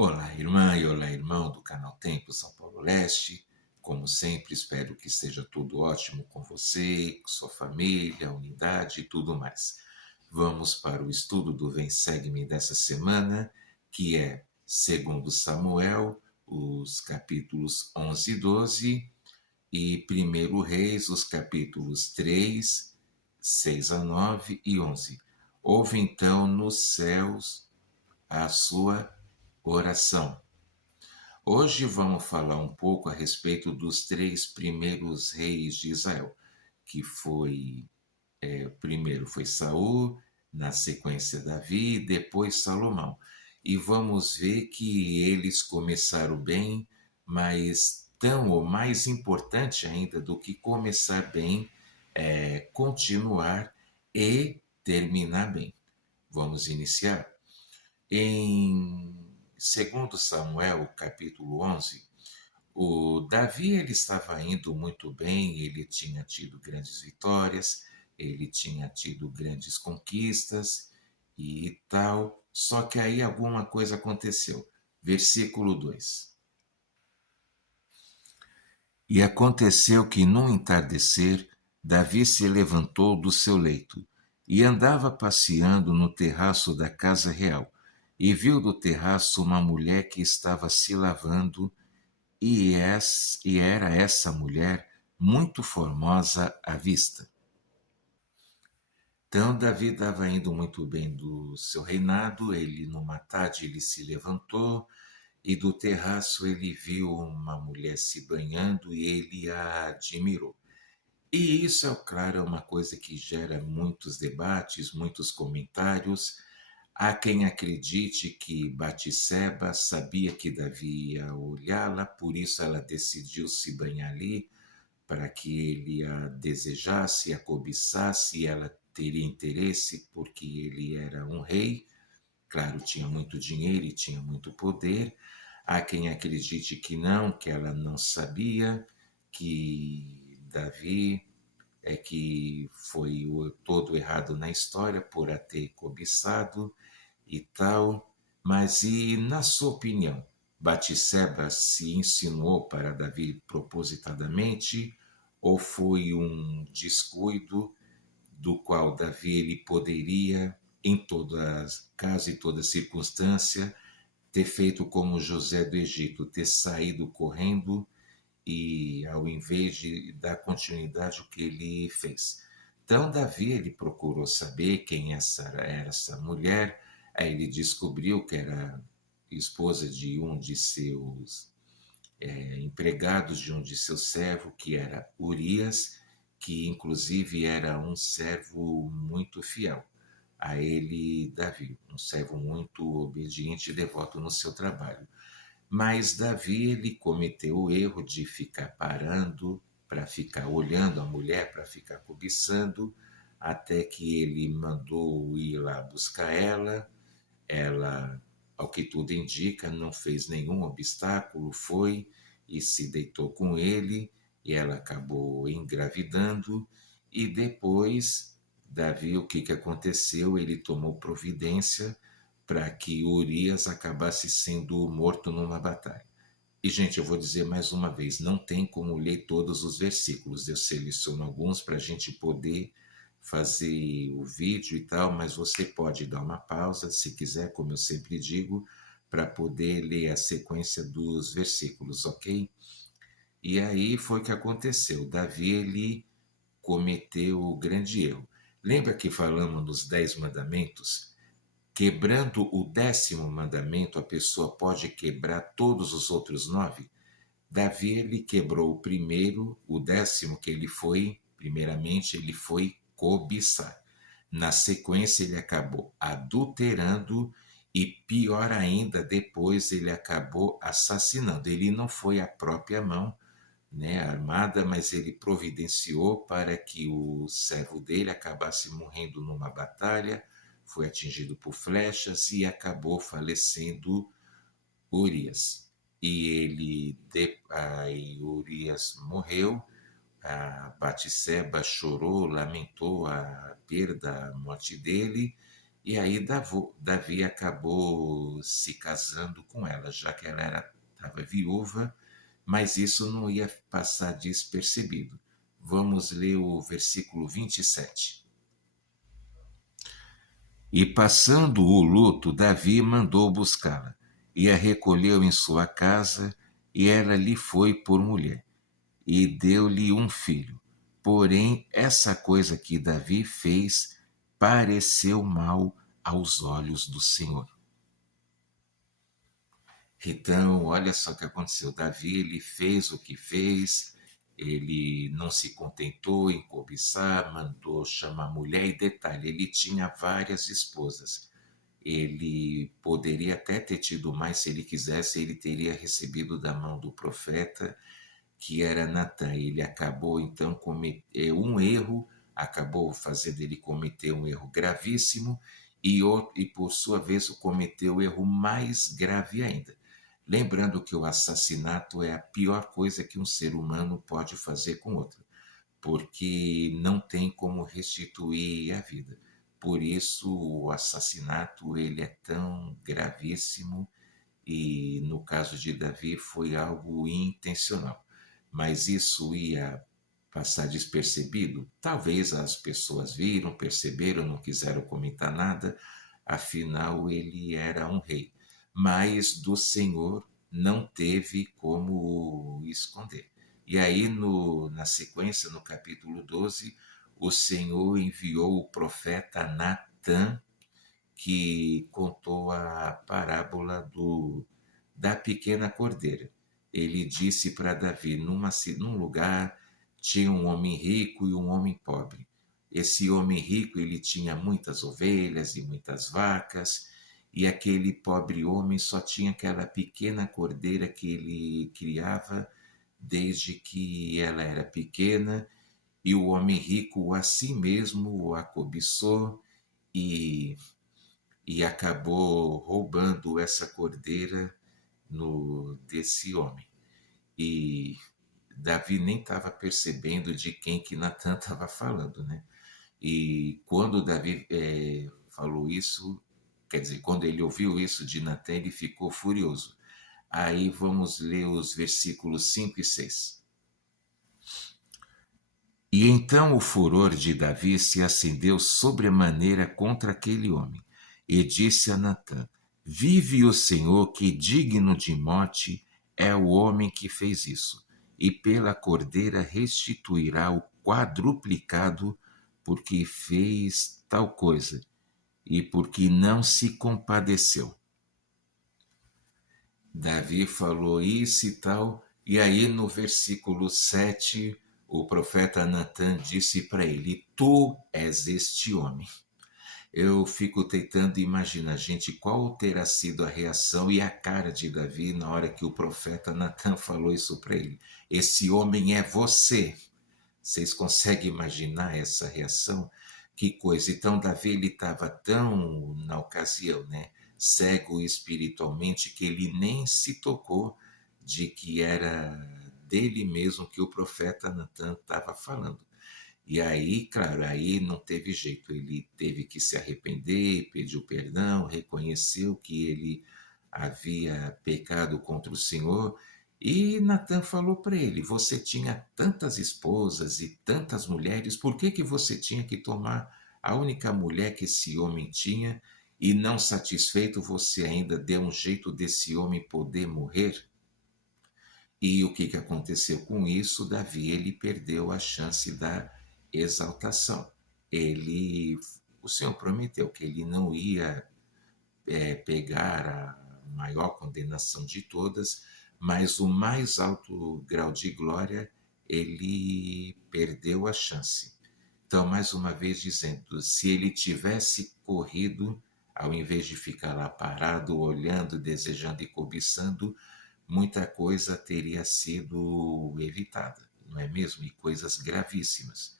Olá, irmã e olá, irmão do canal Tempo São Paulo Leste. Como sempre, espero que esteja tudo ótimo com você, com sua família, unidade e tudo mais. Vamos para o estudo do Vem Segue-me dessa semana, que é segundo Samuel, os capítulos 11 e 12, e primeiro Reis, os capítulos 3, 6 a 9 e 11. Ouve então nos céus a sua oração. Hoje vamos falar um pouco a respeito dos três primeiros reis de Israel, que primeiro foi Saul, na sequência Davi, depois Salomão. E vamos ver que eles começaram bem, mas tão ou mais importante ainda do que começar bem é continuar e terminar bem. Vamos iniciar? Em segundo Samuel, capítulo 11, o Davi ele estava indo muito bem, ele tinha tido grandes vitórias, ele tinha tido grandes conquistas e tal. Só que aí alguma coisa aconteceu. Versículo 2. E aconteceu que, num entardecer, Davi se levantou do seu leito e andava passeando no terraço da casa real, e viu do terraço uma mulher que estava se lavando, e era essa mulher muito formosa à vista. Então Davi estava indo muito bem do seu reinado, ele numa tarde ele se levantou, e do terraço ele viu uma mulher se banhando e ele a admirou. E isso, é claro, é uma coisa que gera muitos debates, muitos comentários. Há quem acredite que Batseba sabia que Davi ia olhá-la, por isso ela decidiu se banhar ali, para que ele a desejasse, a cobiçasse, e ela teria interesse porque ele era um rei. Claro, tinha muito dinheiro e tinha muito poder. Há quem acredite que não, que ela não sabia, que Davi é que foi o todo errado na história por a ter cobiçado e tal. Mas e na sua opinião, Batseba se insinuou para Davi propositadamente ou foi um descuido do qual Davi ele poderia, em toda caso e toda circunstância, ter feito como José do Egito, ter saído correndo e ao invés de dar continuidade ao que ele fez. Então Davi ele procurou saber quem era essa mulher, aí ele descobriu que era esposa de um de seus empregados, de um de seus servos, que era Urias, que inclusive era um servo muito fiel a ele, Davi, um servo muito obediente e devoto no seu trabalho. Mas Davi ele cometeu o erro de ficar parando para ficar olhando a mulher, para ficar cobiçando, até que ele mandou ir lá buscar ela. Ela, ao que tudo indica, não fez nenhum obstáculo, foi e se deitou com ele, e ela acabou engravidando. E depois, Davi, o que aconteceu? Ele tomou providência para que Urias acabasse sendo morto numa batalha. E, gente, eu vou dizer mais uma vez: não tem como ler todos os versículos. Eu seleciono alguns para a gente poder fazer o vídeo e tal, mas você pode dar uma pausa, se quiser, como eu sempre digo, para poder ler a sequência dos versículos, ok? E aí foi o que aconteceu. Davi, ele cometeu o grande erro. Lembra que falamos nos 10 mandamentos? Quebrando o 10º mandamento, a pessoa pode quebrar todos os outros 9. Davi ele quebrou o primeiro, o 10º, que ele foi, primeiramente, ele foi cobiçar. Na sequência, ele acabou adulterando e, pior ainda, depois ele acabou assassinando. Ele não foi à própria mão, né, armada, mas ele providenciou para que o servo dele acabasse morrendo numa batalha, foi atingido por flechas e acabou falecendo Urias. E aí Urias morreu, a Batseba chorou, lamentou a perda, a morte dele, E aí Davi acabou se casando com ela, já que ela estava viúva, mas isso não ia passar despercebido. Vamos ler o versículo 27. E passando o luto, Davi mandou buscá-la, e a recolheu em sua casa, e ela lhe foi por mulher, e deu-lhe um filho. Porém, essa coisa que Davi fez pareceu mal aos olhos do Senhor. Então, olha só o que aconteceu. Davi, ele fez o que fez, ele não se contentou em cobiçar, mandou chamar a mulher. E detalhe, ele tinha várias esposas. Ele poderia até ter tido mais se ele quisesse, ele teria recebido da mão do profeta, que era Natan. Ele acabou então cometendo um erro, acabou fazendo ele cometer um erro gravíssimo e por sua vez cometeu o erro mais grave ainda. Lembrando que o assassinato é a pior coisa que um ser humano pode fazer com outro, porque não tem como restituir a vida. Por isso o assassinato ele é tão gravíssimo e no caso de Davi foi algo intencional. Mas isso ia passar despercebido? Talvez as pessoas viram, perceberam, não quiseram comentar nada, afinal ele era um rei. Mas do Senhor não teve como esconder. E aí, na sequência, no capítulo 12, o Senhor enviou o profeta Natã, que contou a parábola da pequena cordeira. Ele disse para Davi: num lugar tinha um homem rico e um homem pobre. Esse homem rico ele tinha muitas ovelhas e muitas vacas, e aquele pobre homem só tinha aquela pequena cordeira que ele criava desde que ela era pequena, e o homem rico assim mesmo a cobiçou e acabou roubando essa cordeira desse homem. E Davi nem estava percebendo de quem que Natan estava falando, né? E quando Davi falou isso, quer dizer, quando ele ouviu isso de Natan, ele ficou furioso. Aí vamos ler os versículos 5 e 6. E então o furor de Davi se acendeu sobremaneira contra aquele homem, e disse a Natã: Vive o Senhor, que digno de morte é o homem que fez isso, e pela cordeira restituirá o quadruplicado, porque fez tal coisa, e porque não se compadeceu. Davi falou isso e tal, e aí no versículo 7, o profeta Natan disse para ele: Tu és este homem. Eu fico tentando imaginar, gente, qual terá sido a reação e a cara de Davi na hora que o profeta Natan falou isso para ele. Esse homem é você. Vocês conseguem imaginar essa reação? Que coisa. Então, Davi ele estava tão, na ocasião, né, cego espiritualmente, que ele nem se tocou de que era dele mesmo que o profeta Natan estava falando. E aí, claro, aí não teve jeito, ele teve que se arrepender, pediu perdão, reconheceu que ele havia pecado contra o Senhor. E Natan falou para ele: Você tinha tantas esposas e tantas mulheres, por que, que você tinha que tomar a única mulher que esse homem tinha? E não satisfeito, você ainda deu um jeito desse homem poder morrer? E o que aconteceu com isso? Davi ele perdeu a chance da exaltação. O Senhor prometeu que ele não ia pegar a maior condenação de todas, mas o mais alto grau de glória ele perdeu a chance. Então, mais uma vez dizendo, se ele tivesse corrido, ao invés de ficar lá parado, olhando, desejando e cobiçando, muita coisa teria sido evitada, não é mesmo? E coisas gravíssimas.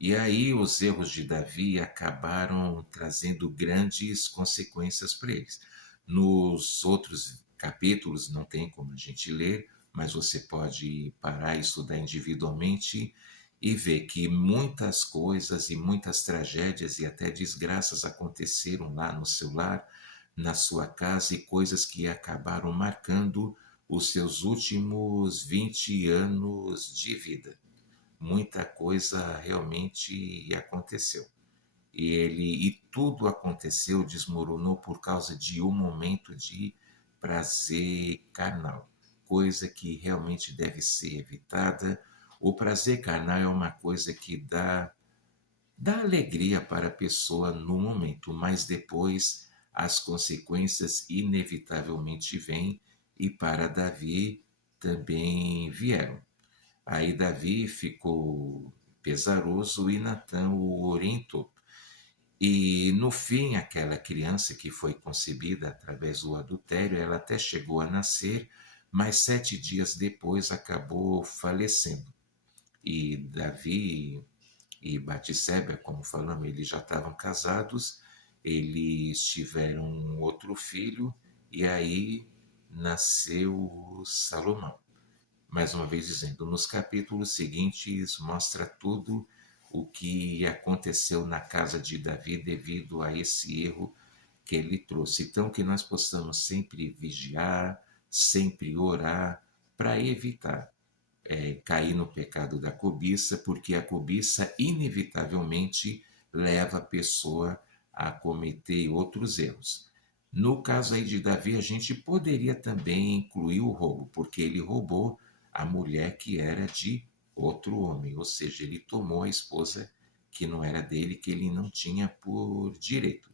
E aí os erros de Davi acabaram trazendo grandes consequências para eles. Nos outros capítulos não tem como a gente ler, mas você pode parar e estudar individualmente e vê que muitas coisas e muitas tragédias e até desgraças aconteceram lá no seu lar, na sua casa, e coisas que acabaram marcando os seus últimos 20 anos de vida. Muita coisa realmente aconteceu. E tudo aconteceu, desmoronou por causa de um momento de prazer carnal, coisa que realmente deve ser evitada. O prazer carnal é uma coisa que dá alegria para a pessoa no momento, mas depois as consequências inevitavelmente vêm, e para Davi também vieram. Aí Davi ficou pesaroso e Natã o orientou. E no fim, aquela criança que foi concebida através do adultério, ela até chegou a nascer, mas 7 dias depois acabou falecendo. E Davi e Batseba, como falamos, eles já estavam casados, eles tiveram um outro filho, e aí nasceu Salomão. Mais uma vez dizendo, nos capítulos seguintes mostra tudo o que aconteceu na casa de Davi devido a esse erro que ele trouxe. Então, que nós possamos sempre vigiar, sempre orar, para evitar cair no pecado da cobiça, porque a cobiça inevitavelmente leva a pessoa a cometer outros erros. No caso aí de Davi, a gente poderia também incluir o roubo, porque ele roubou a mulher que era de outro homem, ou seja, ele tomou a esposa que não era dele, que ele não tinha por direito.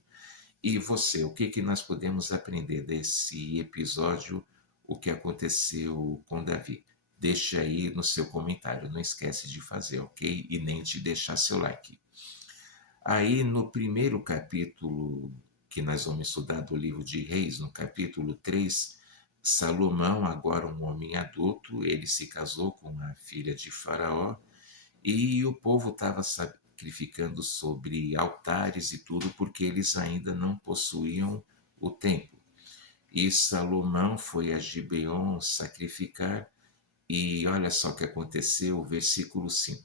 E você, o que nós podemos aprender desse episódio, o que aconteceu com Davi? Deixa aí no seu comentário, não esquece de fazer, ok? E nem de deixar seu like. Aí no primeiro capítulo que nós vamos estudar do livro de Reis, no capítulo 3, Salomão, agora um homem adulto, ele se casou com a filha de Faraó, e o povo estava sacrificando sobre altares e tudo, porque eles ainda não possuíam o templo. E Salomão foi a Gibeon sacrificar, e olha só o que aconteceu, versículo 5.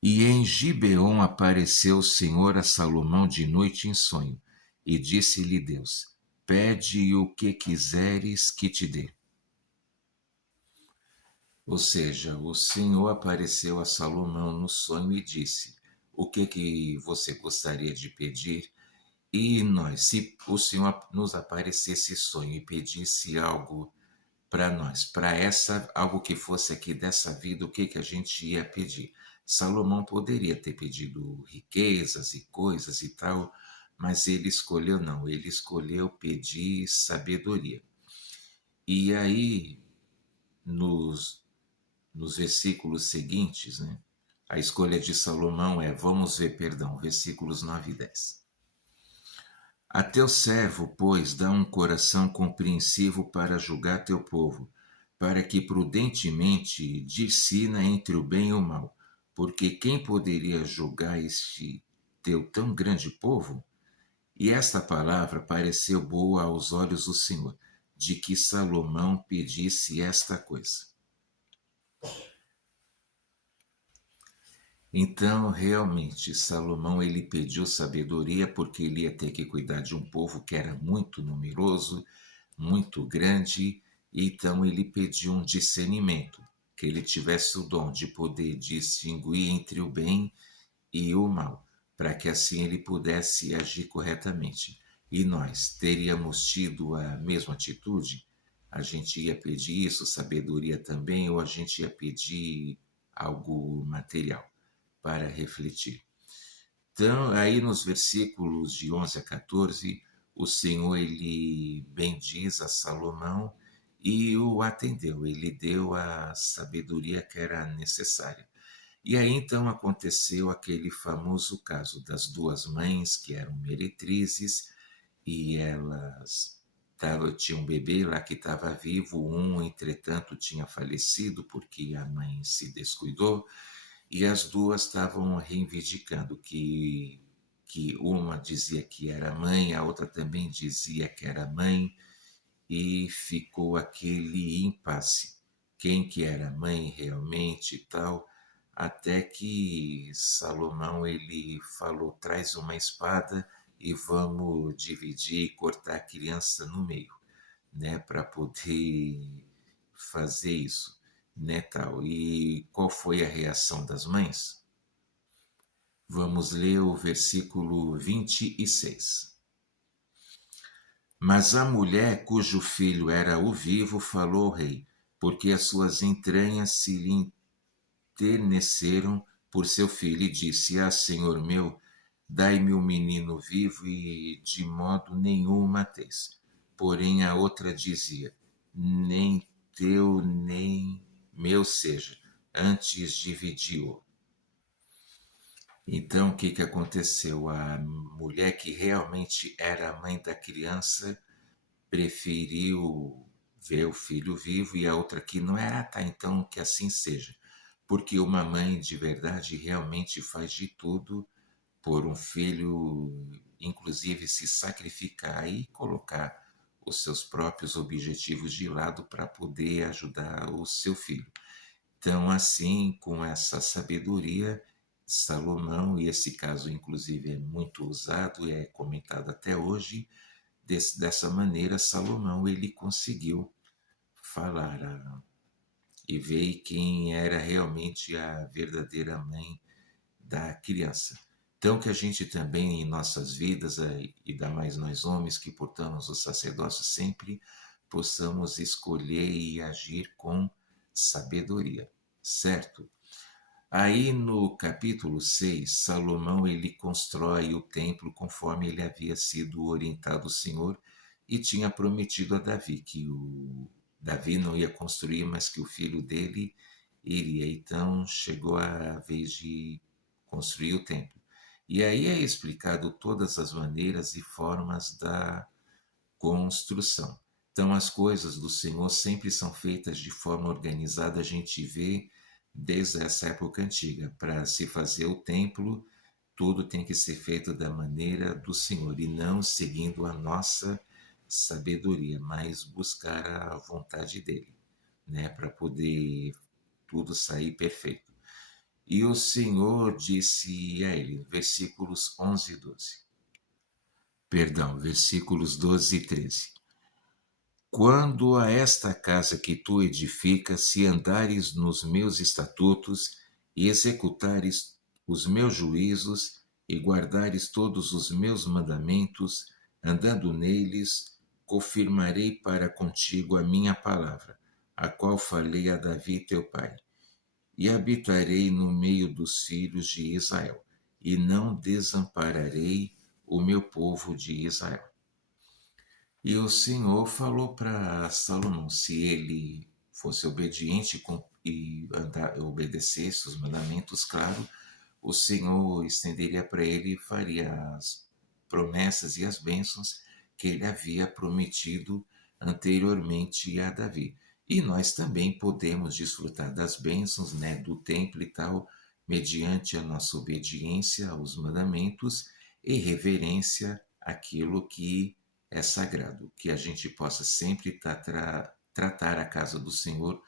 E em Gibeon apareceu o Senhor a Salomão de noite em sonho, e disse-lhe Deus: Pede o que quiseres que te dê. Ou seja, o Senhor apareceu a Salomão no sonho e disse: O que você gostaria de pedir? E nós, se o Senhor nos aparecesse sonho e pedisse algo para nós, para essa algo que fosse aqui dessa vida, o que a gente ia pedir? Salomão poderia ter pedido riquezas e coisas e tal, mas ele escolheu não, ele escolheu pedir sabedoria. E aí, nos versículos seguintes, né, a escolha de Salomão é, vamos ver, perdão, versículos 9 e 10. A teu servo, pois, dá um coração compreensivo para julgar teu povo, para que prudentemente discina entre o bem e o mal. Porque quem poderia julgar este teu tão grande povo? E esta palavra pareceu boa aos olhos do Senhor, de que Salomão pedisse esta coisa. Então, realmente, Salomão ele pediu sabedoria porque ele ia ter que cuidar de um povo que era muito numeroso, muito grande, então ele pediu um discernimento, que ele tivesse o dom de poder distinguir entre o bem e o mal, para que assim ele pudesse agir corretamente. E nós teríamos tido a mesma atitude? A gente ia pedir isso, sabedoria também, ou a gente ia pedir algo material para refletir? Então, aí nos versículos de 11 a 14, o Senhor ele bendiz a Salomão e o atendeu, ele deu a sabedoria que era necessária. E aí então aconteceu aquele famoso caso das duas mães que eram meretrizes, e elas tinham um bebê lá que estava vivo, um entretanto tinha falecido porque a mãe se descuidou, e as duas estavam reivindicando que uma dizia que era mãe, a outra também dizia que era mãe, e ficou aquele impasse, quem que era a mãe realmente e tal, até que Salomão ele falou: traz uma espada e vamos dividir e cortar a criança no meio, né, para poder fazer isso, né, tal. E qual foi a reação das mães? Vamos ler o versículo 26. Mas a mulher cujo filho era o vivo falou ao rei, porque as suas entranhas se lhe enterneceram por seu filho, e disse: Ah, senhor meu, dai-me o menino vivo, e de modo nenhum o mateis. Porém a outra dizia: Nem teu nem meu seja, antes dividi-o. Então o que aconteceu? A mulher que realmente era a mãe da criança preferiu ver o filho vivo, e a outra que não era: "Ah, tá, então que assim seja". Porque uma mãe de verdade realmente faz de tudo por um filho, inclusive se sacrificar e colocar os seus próprios objetivos de lado para poder ajudar o seu filho. Então, assim, com essa sabedoria, Salomão, e esse caso inclusive é muito usado e é comentado até hoje, dessa maneira Salomão ele conseguiu falar e ver quem era realmente a verdadeira mãe da criança. Então que a gente também em nossas vidas, e ainda mais nós homens que portamos o sacerdócio, sempre possamos escolher e agir com sabedoria, certo? Aí no capítulo 6, Salomão ele constrói o templo conforme ele havia sido orientado o Senhor e tinha prometido a Davi que o Davi não ia construir, mas que o filho dele iria. Então chegou a vez de construir o templo. E aí é explicado todas as maneiras e formas da construção. Então, as coisas do Senhor sempre são feitas de forma organizada, a gente vê desde essa época antiga. Para se fazer o templo, tudo tem que ser feito da maneira do Senhor e não seguindo a nossa sabedoria, mas buscar a vontade dele, né, para poder tudo sair perfeito. E o Senhor disse a ele, versículos 11 e 12. Perdão, versículos 12 e 13. Quando a esta casa que tu edificas, se andares nos meus estatutos e executares os meus juízos e guardares todos os meus mandamentos, andando neles, confirmarei para contigo a minha palavra, a qual falei a Davi teu pai. E habitarei no meio dos filhos de Israel, e não desampararei o meu povo de Israel. E o Senhor falou para Salomão, se ele fosse obediente e obedecesse os mandamentos, claro, o Senhor estenderia para ele e faria as promessas e as bênçãos que ele havia prometido anteriormente a Davi. E nós também podemos desfrutar das bênçãos, né, do templo e tal, mediante a nossa obediência aos mandamentos e reverência àquilo que é sagrado. Que a gente possa sempre tratar a casa do Senhor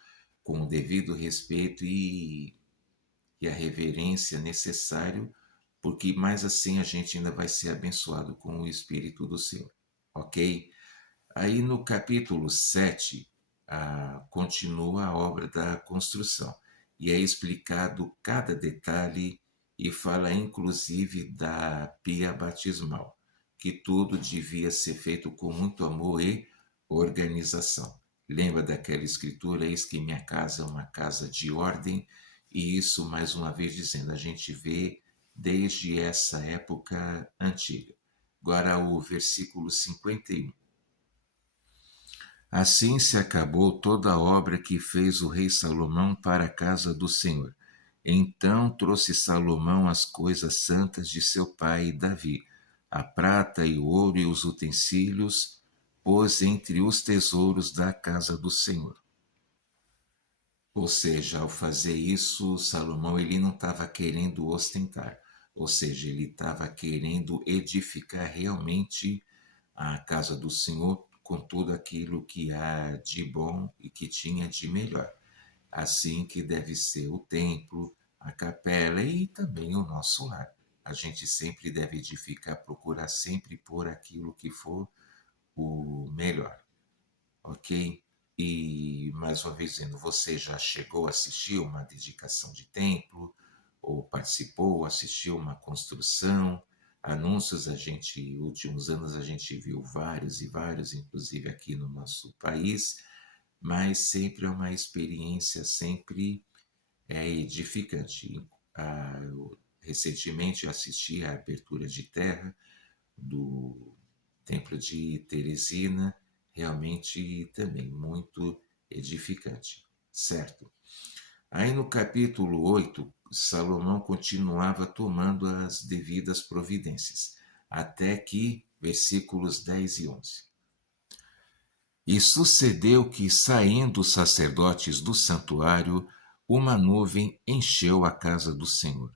com o devido respeito e a reverência necessário, porque mais assim a gente ainda vai ser abençoado com o Espírito do Senhor, ok? Aí no capítulo 7, continua a obra da construção e é explicado cada detalhe e fala inclusive da pia batismal, que tudo devia ser feito com muito amor e organização. Lembra daquela escritura: eis que minha casa é uma casa de ordem, e isso, mais uma vez dizendo, a gente vê desde essa época antiga. Agora o versículo 51. Assim se acabou toda a obra que fez o rei Salomão para a casa do Senhor. Então trouxe Salomão as coisas santas de seu pai Davi, a prata e o ouro e os utensílios, pôs entre os tesouros da casa do Senhor. Ou seja, ao fazer isso, Salomão ele não estava querendo ostentar, ou seja, ele estava querendo edificar realmente a casa do Senhor com tudo aquilo que há de bom e que tinha de melhor. assim que deve ser o templo, a capela e também o nosso lar. A gente sempre deve edificar, procurar sempre por aquilo que for o melhor, ok? E mais uma vez dizendo, você já chegou a assistir uma dedicação de templo, ou participou, assistiu uma construção, anúncios, últimos anos a gente viu vários e vários, inclusive aqui no nosso país, mas sempre é uma experiência, sempre é edificante. Recentemente eu assisti à abertura de terra do Templo de Teresina, realmente também muito edificante, certo? Aí no capítulo 8, Salomão continuava tomando as devidas providências, até que, versículos 10 e 11. E sucedeu que, saindo os sacerdotes do santuário, uma nuvem encheu a casa do Senhor,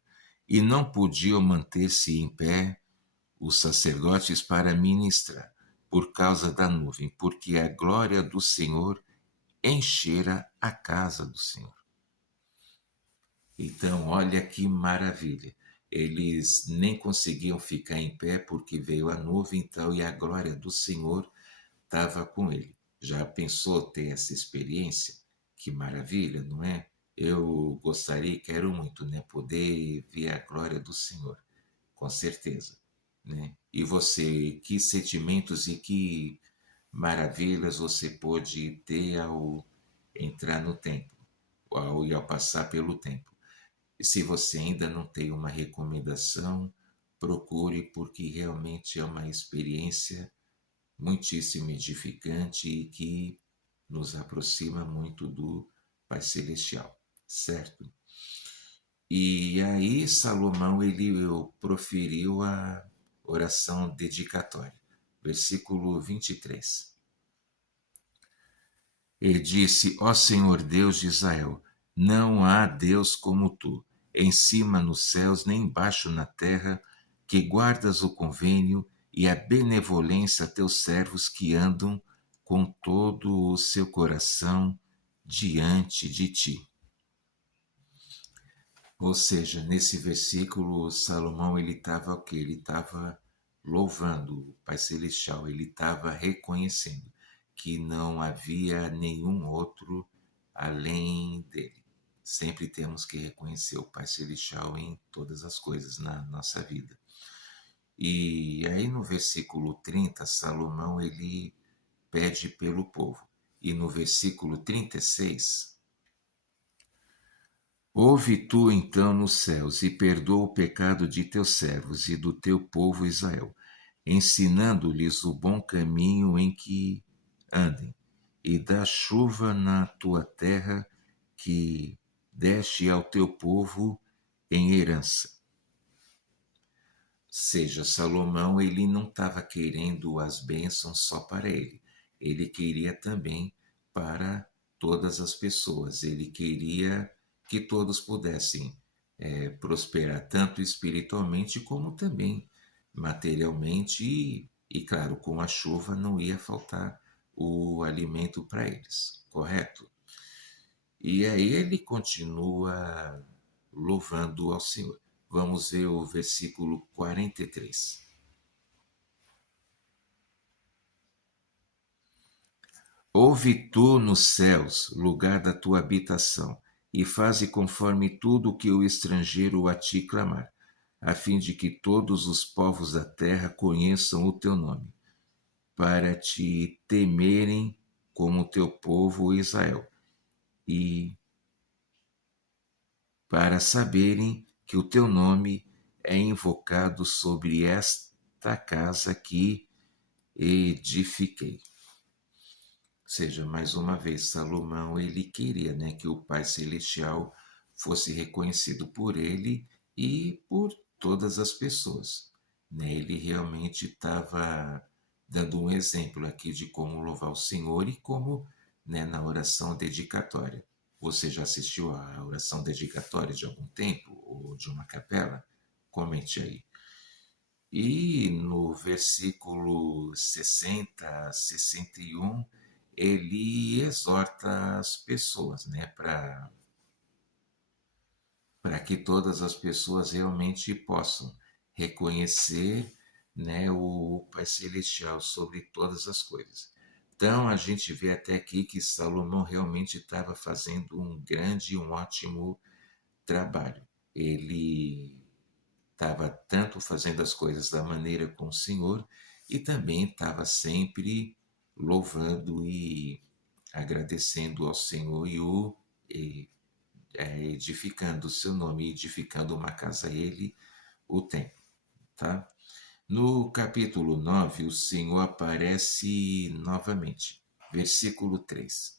e não podiam manter-se em pé os sacerdotes para ministrar, por causa da nuvem, porque a glória do Senhor enchera a casa do Senhor. Então, olha que maravilha. Eles nem conseguiam ficar em pé porque veio a nuvem, então, e a glória do Senhor estava com ele. Já pensou ter essa experiência? Que maravilha, não é? Eu gostaria, quero muito, né, poder ver a glória do Senhor, com certeza, né? E você, que sentimentos e que maravilhas você pôde ter ao entrar no templo, ao passar pelo templo? E se você ainda não tem uma recomendação, procure, porque realmente é uma experiência muitíssimo edificante e que nos aproxima muito do Pai Celestial, certo? E aí Salomão ele proferiu a oração dedicatória, versículo 23. Ele disse: Ó Senhor Deus de Israel, não há Deus como tu, em cima nos céus nem embaixo na terra, que guardas o convênio e a benevolência a teus servos que andam com todo o seu coração diante de ti. Ou seja, nesse versículo, Salomão ele estava o quê? Ele estava louvando o Pai Celestial, ele estava reconhecendo que não havia nenhum outro além dele. Sempre temos que reconhecer o Pai Celestial em todas as coisas na nossa vida. E aí no versículo 30, Salomão ele pede pelo povo. E no versículo 36, ouve tu então nos céus e perdoa o pecado de teus servos e do teu povo Israel, ensinando-lhes o bom caminho em que andem, e dá chuva na tua terra que deste ao teu povo em herança. Seja, Salomão ele não estava querendo as bênçãos só para ele, ele queria também para todas as pessoas, ele queria que todos pudessem prosperar, tanto espiritualmente como também materialmente, e claro, com a chuva não ia faltar o alimento para eles, correto? E aí ele continua louvando ao Senhor. Vamos ver o versículo 43. Ouve tu nos céus, lugar da tua habitação, e faze conforme tudo o que o estrangeiro a ti clamar, a fim de que todos os povos da terra conheçam o teu nome, para te temerem como o teu povo Israel, e para saberem que o teu nome é invocado sobre esta casa que edifiquei. Ou seja, mais uma vez, Salomão ele queria, né, que o Pai Celestial fosse reconhecido por ele e por todas as pessoas. Né? Ele realmente estava dando um exemplo aqui de como louvar o Senhor e como, né, na oração dedicatória. Você já assistiu à oração dedicatória de algum templo ou de uma capela? Comente aí. E no versículo 60 a 61, ele exorta as pessoas, né, para que todas as pessoas realmente possam reconhecer, né, o Pai Celestial sobre todas as coisas. Então a gente vê até aqui que Salomão realmente estava fazendo um grande, um ótimo trabalho. Ele estava tanto fazendo as coisas da maneira com o Senhor e também estava sempre louvando e agradecendo ao Senhor e edificando o seu nome, edificando uma casa a ele, o templo, tá? No capítulo 9, o Senhor aparece novamente. Versículo 3.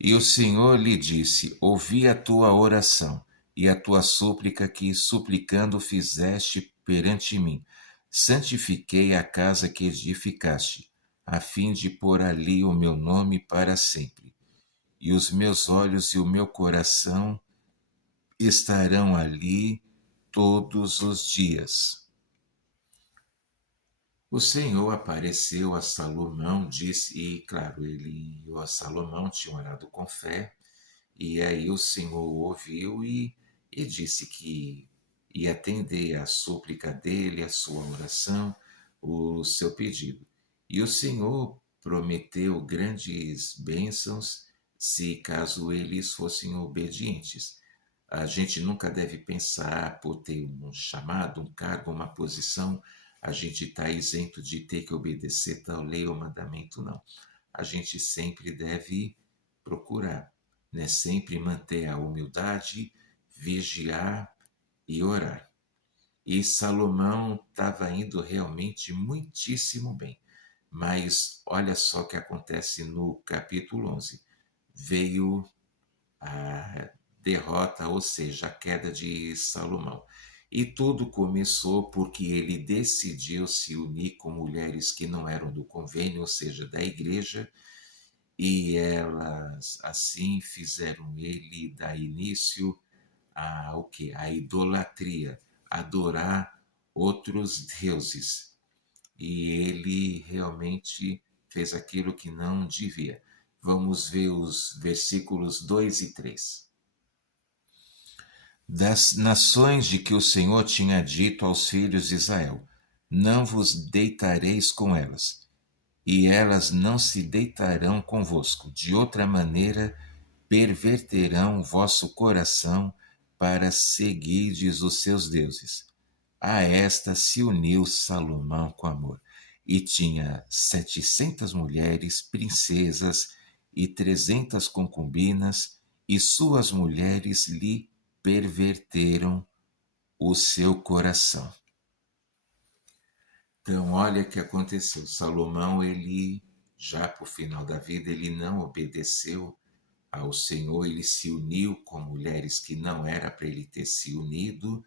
E o Senhor lhe disse: Ouvi a tua oração e a tua súplica que, suplicando, fizeste perante mim. Santifiquei a casa que edificaste, a fim de pôr ali o meu nome para sempre. E os meus olhos e o meu coração estarão ali todos os dias. O Senhor apareceu a Salomão, disse, e claro, ele e Salomão tinham orado com fé, e aí o Senhor ouviu e disse que ia atender a súplica dele, a sua oração, o seu pedido. E o Senhor prometeu grandes bênçãos se caso eles fossem obedientes. A gente nunca deve pensar por ter um chamado, um cargo, uma posição, a gente está isento de ter que obedecer tal lei ou mandamento, não. A gente sempre deve procurar, né? Sempre manter a humildade, vigiar e orar. E Salomão estava indo realmente muitíssimo bem. Mas olha só o que acontece no capítulo 11. Veio a derrota, ou seja, a queda de Salomão. E tudo começou porque ele decidiu se unir com mulheres que não eram do convênio, ou seja, da igreja, e elas assim fizeram ele dar início a o que? A idolatria, adorar outros deuses. E ele realmente fez aquilo que não devia. Vamos ver os versículos 2 e 3. Das nações de que o Senhor tinha dito aos filhos de Israel: Não vos deitareis com elas, e elas não se deitarão convosco. De outra maneira, perverterão o vosso coração para seguirdes os seus deuses. A esta se uniu Salomão com amor, e tinha 700 mulheres, princesas, e 300 concubinas, e suas mulheres lhe perverteram o seu coração. Então, olha o que aconteceu. Salomão, ele, já para o final da vida, ele não obedeceu ao Senhor, ele se uniu com mulheres que não era para ele ter se unido,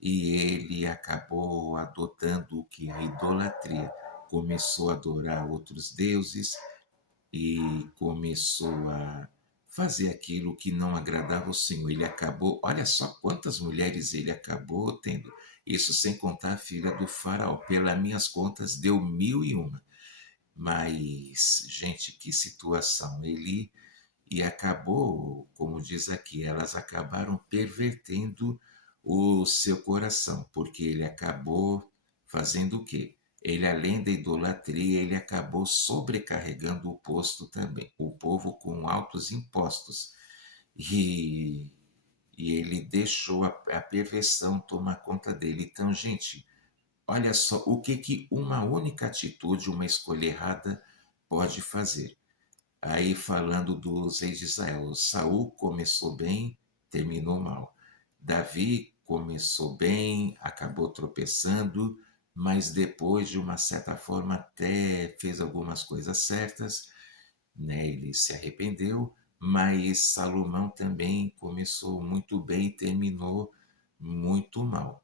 e ele acabou adotando o que é a idolatria. Começou a adorar outros deuses e começou a fazer aquilo que não agradava ao Senhor. Ele acabou, olha só quantas mulheres ele acabou tendo. Isso sem contar a filha do faraó. Pelas minhas contas, deu 1001. Mas, gente, que situação. Ele e acabou, como diz aqui, elas acabaram pervertendo o seu coração, porque ele acabou fazendo o quê? Ele, além da idolatria, ele acabou sobrecarregando o posto também, o povo com altos impostos. E, e ele deixou a perversão tomar conta dele. Então, gente, olha só o que uma única atitude, uma escolha errada pode fazer. Aí falando dos reis de Israel, Saul começou bem, terminou mal. Davi começou bem, acabou tropeçando, mas depois, de uma certa forma, até fez algumas coisas certas, né? Ele se arrependeu, mas Salomão também começou muito bem e terminou muito mal.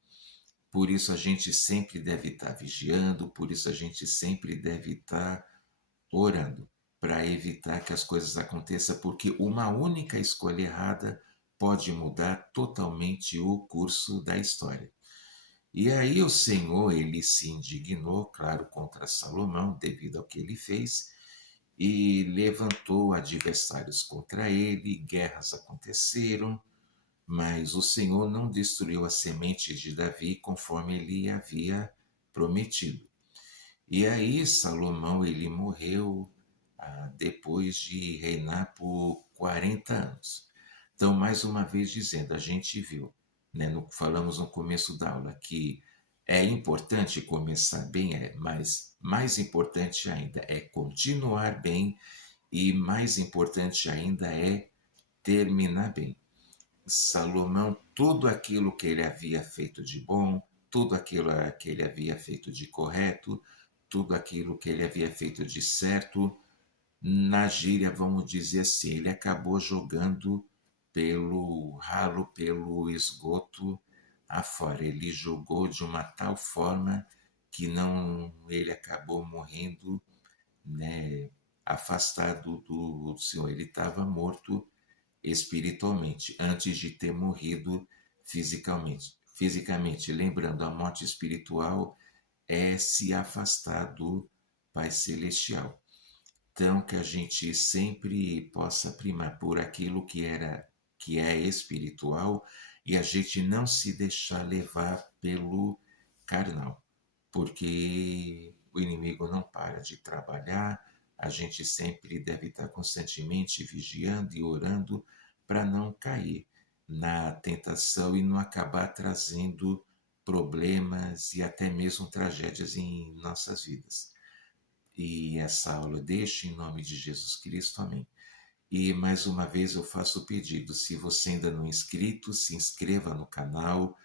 Por isso a gente sempre deve estar vigiando, por isso a gente sempre deve estar orando para evitar que as coisas aconteçam, porque uma única escolha errada pode mudar totalmente o curso da história. E aí o Senhor, ele se indignou, claro, contra Salomão, devido ao que ele fez, e levantou adversários contra ele, guerras aconteceram, mas o Senhor não destruiu a semente de Davi conforme ele havia prometido. E aí Salomão ele morreu depois de reinar por 40 anos. Então, mais uma vez dizendo, a gente viu, né, falamos no começo da aula, que é importante começar bem, mas mais importante ainda é continuar bem e mais importante ainda é terminar bem. Salomão, tudo aquilo que ele havia feito de bom, tudo aquilo que ele havia feito de correto, tudo aquilo que ele havia feito de certo, na gíria, vamos dizer assim, ele acabou jogando pelo ralo, pelo esgoto afora. Ele jogou de uma tal forma que não, ele acabou morrendo, né, afastado do Senhor. Ele estava morto espiritualmente, antes de ter morrido fisicamente. Fisicamente, lembrando, a morte espiritual é se afastar do Pai Celestial. Então, que a gente sempre possa primar por aquilo que é espiritual e a gente não se deixar levar pelo carnal, porque o inimigo não para de trabalhar, a gente sempre deve estar constantemente vigiando e orando para não cair na tentação e não acabar trazendo problemas e até mesmo tragédias em nossas vidas. E essa aula eu deixo em nome de Jesus Cristo, amém. E mais uma vez eu faço o pedido, se você ainda não é inscrito, se inscreva no canal,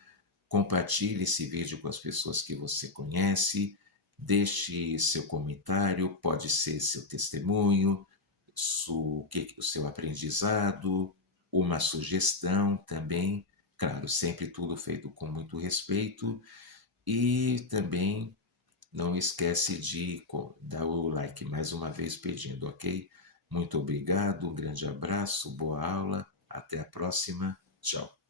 compartilhe esse vídeo com as pessoas que você conhece, deixe seu comentário, pode ser seu testemunho, o seu aprendizado, uma sugestão também, claro, sempre tudo feito com muito respeito e também não esquece de dar o like mais uma vez pedindo, ok? Muito obrigado, um grande abraço, boa aula, até a próxima, tchau.